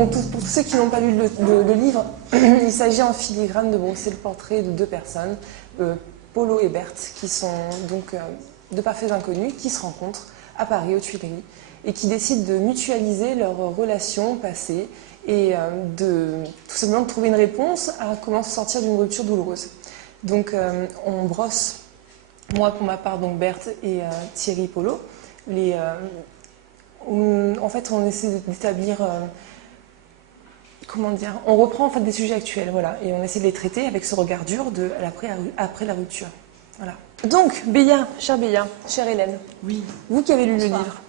Donc pour tous ceux qui n'ont pas lu le livre, il s'agit en filigrane de brosser le portrait de deux personnes, Polo et Berthe, qui sont donc de parfaits inconnus, qui se rencontrent à Paris, aux Tuileries, et qui décident de mutualiser leurs relations passées et de tout simplement de trouver une réponse à comment se sortir d'une rupture douloureuse. Donc on brosse, moi pour ma part, donc Berthe et Thierry Polo. En fait, on essaie d'établir, comment dire, on reprend en fait des sujets actuels, voilà, et on essaie de les traiter avec ce regard dur de après la rupture. Voilà. Donc, Béa, chère Hélène, oui. Vous qui avez lu Bonsoir. Le livre.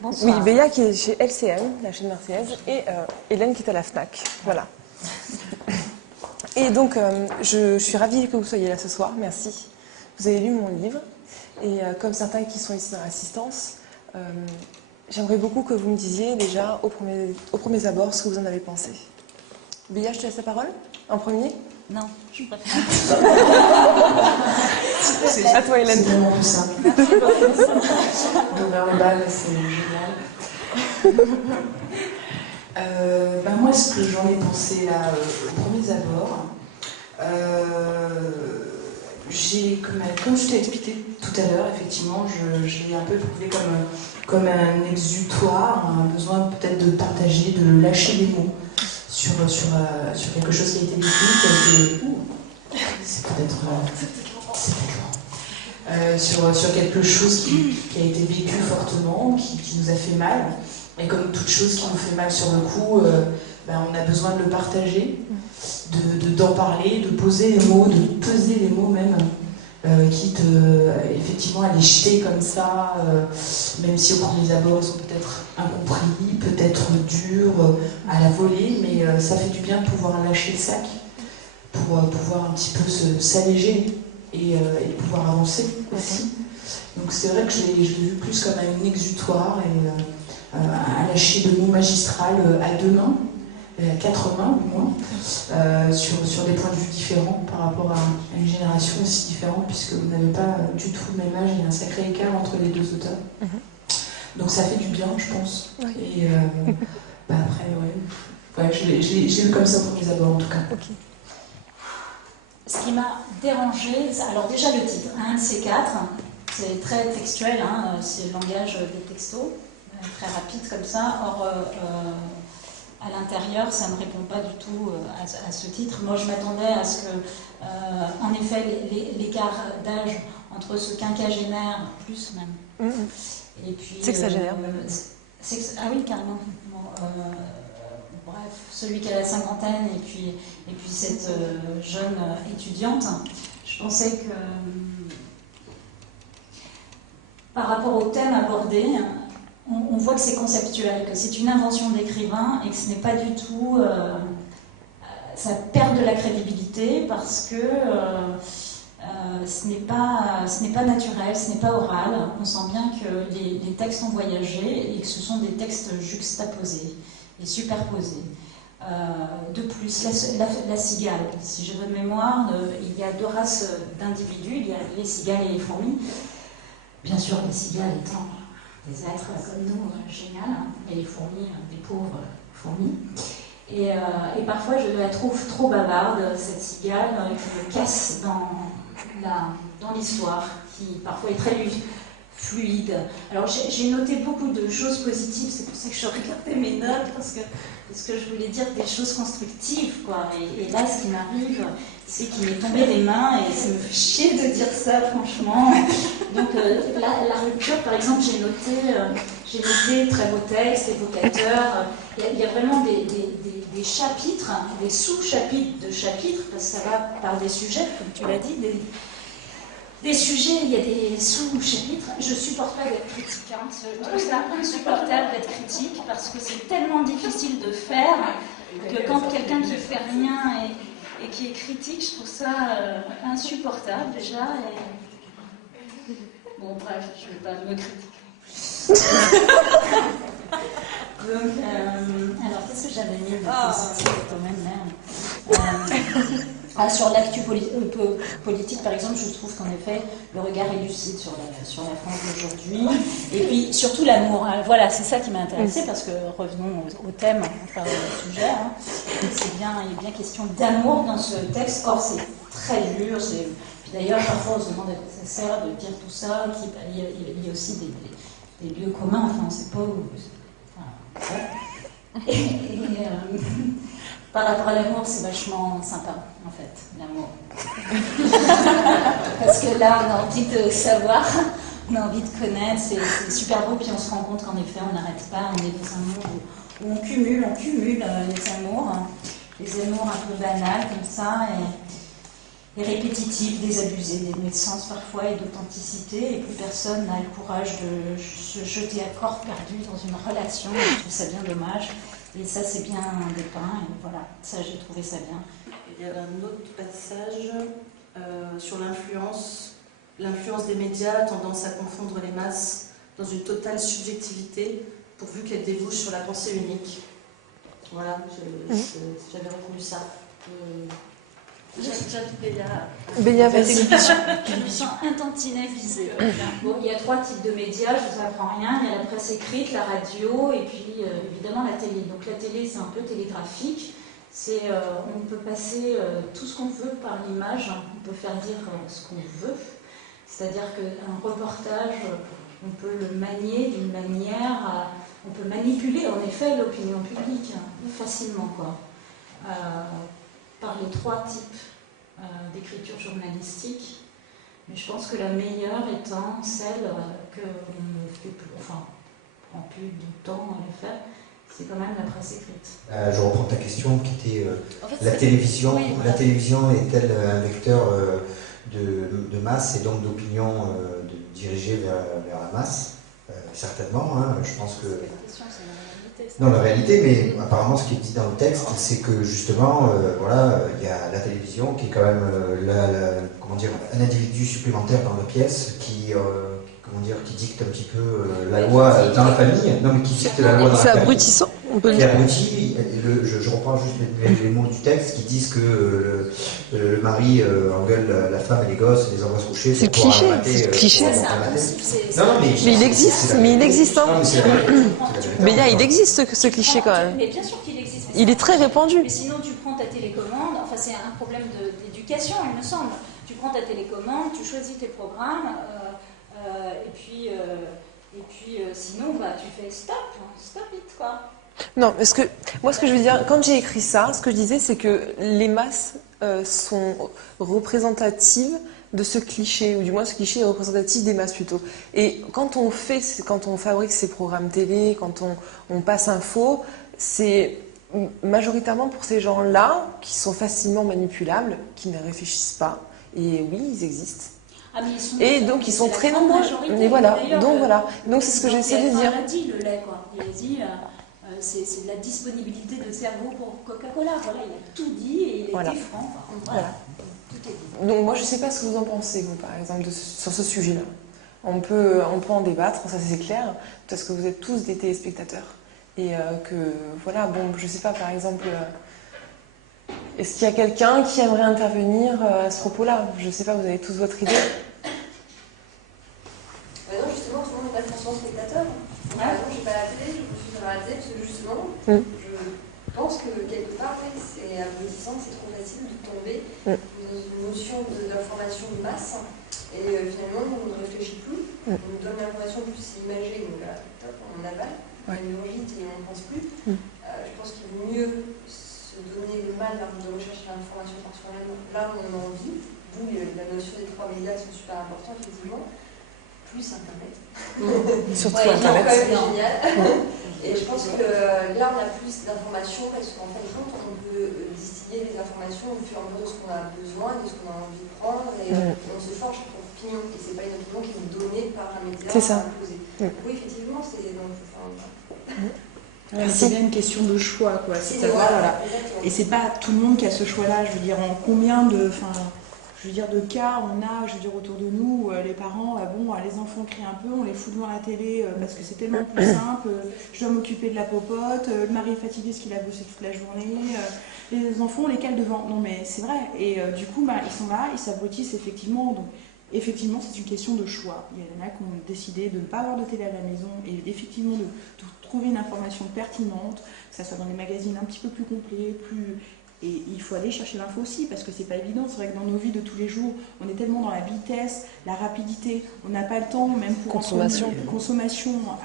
Bonsoir. Oui, Béa qui est chez LCM, la chaîne marseillaise, et Hélène qui est à la FNAC. Voilà. Et donc, je suis ravie que vous soyez là ce soir, merci. Vous avez lu mon livre, et comme certains qui sont ici dans l'assistance, j'aimerais beaucoup que vous me disiez déjà au premier abord ce que vous en avez pensé. Béa, je te laisse la parole en premier. Non, je préfère. C'est à toi, Hélène. C'est vraiment plus simple. D'ouvrir le bal, c'est génial. Moi, ce que j'en ai pensé là, au premier abord, comme je t'ai expliqué tout à l'heure, effectivement, je l'ai un peu trouvé comme un exutoire, un besoin peut-être de partager, de lâcher les mots sur quelque chose qui a été vécu, c'est peut-être sur quelque chose qui a été vécu fortement, qui nous a fait mal. Et comme toute chose qui nous fait mal sur le coup, on a besoin de le partager, d'en parler, de poser les mots, de peser les mots même, quitte effectivement à les jeter comme ça, même si au premier abord ils sont peut-être incompris, peut-être durs, à la volée, mais ça fait du bien de pouvoir lâcher le sac, pour pouvoir un petit peu s'alléger et pouvoir avancer aussi. Donc c'est vrai que je l'ai vu plus comme un exutoire et à lâcher de mots magistral à deux mains, à quatre mains au moins, sur des points de vue différents par rapport à une génération aussi différente, puisque vous n'avez pas du tout le même âge, il y a un sacré écart entre les deux auteurs. Donc ça fait du bien, je pense. Oui. Et après, ouais, je l'ai eu comme ça au premier abord en tout cas. Okay. Ce qui m'a dérangé, alors déjà le titre, un de ces quatre, c'est très textuel, hein, c'est le langage des textos, très rapide comme ça. Or, à l'intérieur, ça ne répond pas du tout à ce titre. Moi, je m'attendais à ce que, en effet, l'écart d'âge entre ce quinquagénaire, plus même, et puis... Sexagénaire, ah oui, carrément. Bref, celui qui a la cinquantaine et puis cette jeune étudiante, je pensais que par rapport au thème abordé, on voit que c'est conceptuel, que c'est une invention d'écrivain et que ce n'est pas du tout... ça perd de la crédibilité parce que ce n'est pas naturel, ce n'est pas oral. On sent bien que les textes ont voyagé et que ce sont des textes juxtaposés et superposés. De plus, la cigale, si j'ai bonne mémoire, il y a deux races d'individus, il y a les cigales et les fourmis. Bien sûr, les cigales étant des êtres comme nous, génial, hein, et les fourmis, des pauvres fourmis. Et parfois, je la trouve trop bavarde, cette cigale, qui me casse dans l'histoire, qui parfois est très fluide. Alors, j'ai noté beaucoup de choses positives, c'est pour ça que je regardais mes notes, parce que je voulais dire des choses constructives, quoi. Et là, ce qui m'arrive, c'est qu'il m'est tombé des mains, et ça me fait chier de dire ça, franchement. Donc, la rupture, par exemple, j'ai noté très beau texte, évocateur. Il y a vraiment des chapitres, des sous-chapitres de chapitres, parce que ça va par des sujets, comme tu l'as dit, des sujets, il y a des sous-chapitres. Je supporte pas d'être critique, hein. Je trouve ça insupportable d'être critique, parce que c'est tellement difficile de faire que quand quelqu'un qui fait rien et qui est critique, je trouve ça insupportable déjà. Bon, bref, je ne vais pas me critiquer. Donc, alors, qu'est-ce que j'avais mis cette semaine, merde. Sur l'actu politique, par exemple, je trouve qu'en effet, le regard est lucide sur la France d'aujourd'hui. Et puis, surtout l'amour. Voilà, c'est ça qui m'a intéressée, parce que, revenons au thème, enfin au sujet, hein, il est bien question d'amour dans ce texte. Or, c'est très dur. Puis d'ailleurs, parfois, on se demande à quoi ça sert de dire tout ça. Il y a aussi des lieux communs, enfin, on ne sait pas où... Enfin, ouais. Par rapport à l'amour, c'est vachement sympa, en fait, l'amour. Parce que là, on a envie de savoir, on a envie de connaître, c'est super beau, puis on se rend compte qu'en effet, on n'arrête pas, on est dans un monde où on cumule les amours un peu banals, comme ça, et répétitifs, désabusés, dénués de sens parfois et d'authenticité, et plus personne n'a le courage de se jeter à corps perdu dans une relation, je trouve ça bien dommage. Et ça, c'est bien dépeint, et voilà, ça, j'ai trouvé ça bien. Il y avait un autre passage sur l'influence des médias a tendance à confondre les masses dans une totale subjectivité, pourvu qu'elle débouche sur la pensée unique. Voilà, j'avais retenu ça. Bélia, vas-y. Je me sens un tantinet visée. Bon, il y a 3 types de médias, je ne vous apprends rien. Il y a la presse écrite, la radio et puis évidemment la télé. Donc la télé, c'est un peu télégraphique. On peut passer tout ce qu'on veut par l'image. On peut faire dire ce qu'on veut. C'est-à-dire qu'un reportage, on peut le manier d'une manière... on peut manipuler en effet l'opinion publique facilement, quoi. Par les 3 types d'écriture journalistique, mais je pense que la meilleure étant celle que l'on ne fait plus, prend plus de temps à le faire, c'est quand même la presse écrite. Je reprends ta question qui était en fait, la télévision. Oui, la télévision est-elle un vecteur de masse et donc d'opinion dirigée vers la masse certainement, hein, je pense que... Dans la réalité, mais apparemment ce qui est dit dans le texte, c'est que justement, voilà, il y a la télévision qui est quand même comment dire, un individu supplémentaire dans la pièce qui, comment dire, qui dicte un petit peu la loi dans la famille. Non, mais qui dicte la loi dans la famille. C'est abrutissant, on peut le Qui dire. abrutit, je reprends juste les mots du texte qui disent que le mari engueule la femme et les gosses, les envoie se coucher. C'est cliché, c'est cliché. Non, mais il existe, mais il existe, hein. Mais il existe ce cliché quand même. Mais bien sûr qu'il existe. Il est très répandu. Mais sinon, tu prends ta télécommande, enfin c'est un problème d'éducation, il me semble. Tu prends ta télécommande, tu choisis tes programmes, et puis sinon, bah, tu fais stop it, quoi. Non, parce que moi, ce que je veux dire, quand j'ai écrit ça, ce que je disais, c'est que les masses sont représentatives de ce cliché, ou du moins ce cliché est représentatif des masses plutôt. Et quand on fabrique ces programmes télé, quand on passe info, c'est majoritairement pour ces gens-là qui sont facilement manipulables, qui ne réfléchissent pas. Et oui, ils existent. Ah, mais et donc ils sont très nombreux. Mais voilà. Donc c'est ce que j'essaie de dire. Il a dit le lait, quoi. Il a dit c'est de la disponibilité de cerveau pour Coca-Cola. Voilà, il a tout dit et il a été franc. Voilà. Tout est dit. Donc moi je ne sais pas ce que vous en pensez, vous, par exemple, sur ce sujet-là. On peut en débattre, ça c'est clair, parce que vous êtes tous des téléspectateurs. Et que, voilà, bon, je ne sais pas, par exemple, est-ce qu'il y a quelqu'un qui aimerait intervenir à ce propos-là? Je ne sais pas, vous avez tous votre idée? Non, justement, tout le monde n'est pas forcément spectateur. Par exemple, je n'ai pas la télé, je me suis sur la télé parce que justement, je pense que quelque part, c'est abrutissant, c'est trop facile de tomber dans une notion d'information de masse. Et finalement, on ne réfléchit plus, on nous donne l'information plus imagée, donc là, top, on avale, on ingurgite et on ne pense plus. Je pense qu'il vaut mieux se donner le mal de rechercher l'information par soi-même là où on a envie, d'où la notion des 3 médias qui sont super importants, effectivement, plus Internet. Surtout Internet. Internet. C'est génial. Et je pense que là, on a plus d'informations parce qu'en fin de compte, on peut distiller les informations au fur et à mesure de ce qu'on a besoin, de ce qu'on a envie de prendre, et on se forge notre opinion. Et c'est pas une opinion qui est donnée par un média imposé. Oui, effectivement, c'est dans c'est bien une question de choix, quoi. C'est savoir, voilà. Et c'est pas tout le monde qui a ce choix-là. Je veux dire, en combien de, je veux dire, de cas, on a, je veux dire, autour de nous, les parents, les enfants crient un peu, on les fout devant la télé parce que c'est tellement plus simple, je dois m'occuper de la popote, le mari est fatigué parce qu'il a bossé toute la journée, les enfants, on les cale devant. Non mais c'est vrai, et du coup, ils sont là, ils s'abrutissent effectivement, donc effectivement, c'est une question de choix. Il y en a qui ont décidé de ne pas avoir de télé à la maison et effectivement de trouver une information pertinente, que ça soit dans des magazines un petit peu plus complets, Et il faut aller chercher l'info aussi, parce que c'est pas évident. C'est vrai que dans nos vies de tous les jours, on est tellement dans la vitesse, la rapidité, on n'a pas le temps, même pour consommation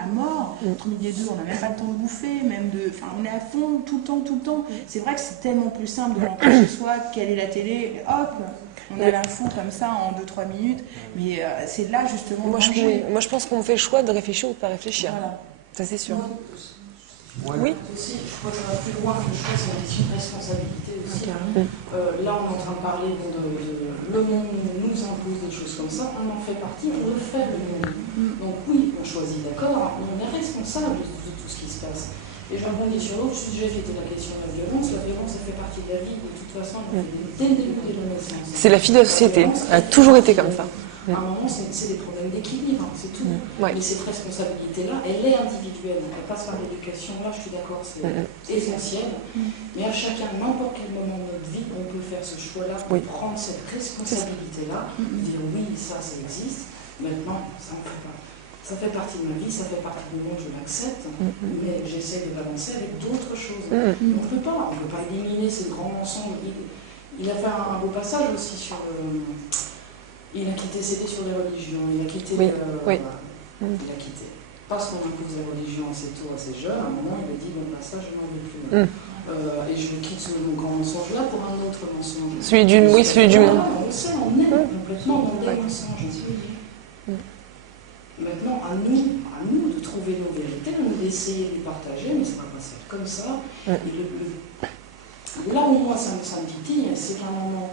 à mort. Entre midi et deux, on n'a même pas le temps de bouffer, on est à fond tout le temps. C'est vrai que c'est tellement plus simple de rentrer chez soi, de caler la télé, et hop, on a l'info comme ça en 2-3 minutes. Mais c'est là justement. Moi, je pense qu'on fait le choix de réfléchir ou de pas réfléchir. Voilà. Ça, c'est sûr. Oui. Aussi, je crois que ça va plus loin que le choix, c'est une question de responsabilité aussi. Là, on est en train de parler le monde nous impose des choses comme ça, on en fait partie, on le fait le monde. Donc oui, on choisit, d'accord, mais on est responsable de tout ce qui se passe. Et je rebondis sur l'autre sujet qui était la question de la violence. La violence, ça fait partie de la vie, de toute façon, dès le début de la naissance. C'est la fille de la société, elle a toujours été comme ça. À un moment, c'est des problèmes d'équilibre, c'est tout. Ouais. Mais cette responsabilité-là, elle est individuelle. Elle passe par l'éducation. Là, je suis d'accord, c'est essentiel. Mais à chacun, n'importe quel moment de notre vie, on peut faire ce choix-là, pour prendre cette responsabilité-là, dire oui, ça existe. Maintenant, ça en fait pas. Ça fait partie de ma vie, ça fait partie du monde, je l'accepte, mais j'essaie de balancer avec d'autres choses. On ne peut pas éliminer ces grands mensonges. Il a fait un beau passage aussi sur il a quitté, c'était sur les religions, il a quitté, il a quitté. Parce qu'on impose la religion assez tôt, assez jeune, à un moment il a dit, ça je n'en veux plus. Et je quitte ce grand mensonge-là pour un autre mensonge. Celui du monde. On le sait, on est complètement dans des mensonges. Maintenant, à nous de trouver nos vérités, d'essayer de les partager, mais ça ne va pas se faire comme ça. Là où moi ça me titille, c'est qu'à un moment,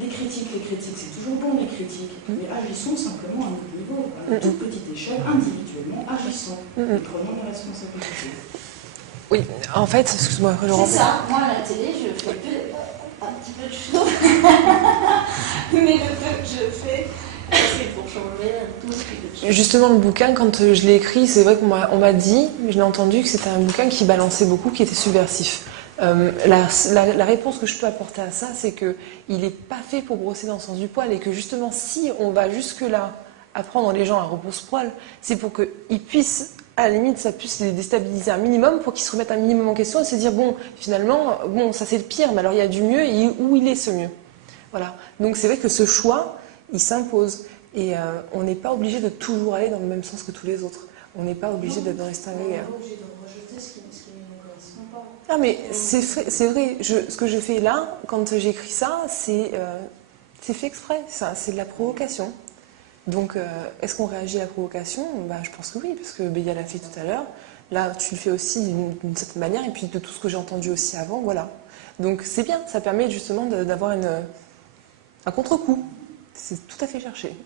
les critiques, c'est toujours bon les critiques, mais agissons simplement à notre niveau, à une toute petite échelle, individuellement, agissons et prenons nos responsabilités. Oui, en fait, excuse-moi, je c'est ça, moi à la télé, je fais un petit peu de choses, mais le peu que je fais, c'est pour changer tout ce que je fais. Justement, le bouquin, quand je l'ai écrit, c'est vrai qu'on m'a dit, je l'ai entendu, que c'était un bouquin qui balançait beaucoup, qui était subversif. La réponse que je peux apporter à ça, c'est qu'il n'est pas fait pour brosser dans le sens du poil et que justement, si on va jusque-là apprendre les gens à rebrousse-poil, c'est pour qu'ils puissent, à la limite, ça puisse les déstabiliser un minimum, pour qu'ils se remettent un minimum en question et se dire, finalement, ça c'est le pire, mais alors il y a du mieux et où il est ce mieux. Voilà. Donc c'est vrai que ce choix, il s'impose et on n'est pas obligé de toujours aller dans le même sens que tous les autres. On n'est pas obligé d'être resté un gars. Ah mais c'est vrai, ce que je fais là, quand j'écris ça, c'est fait exprès, c'est de la provocation. Donc est-ce qu'on réagit à la provocation ? Je pense que oui, parce que Bélia l'a fait tout à l'heure. Là, tu le fais aussi d'une certaine manière, et puis de tout ce que j'ai entendu aussi avant, voilà. Donc c'est bien, ça permet justement d'avoir un contre-coup. C'est tout à fait cherché.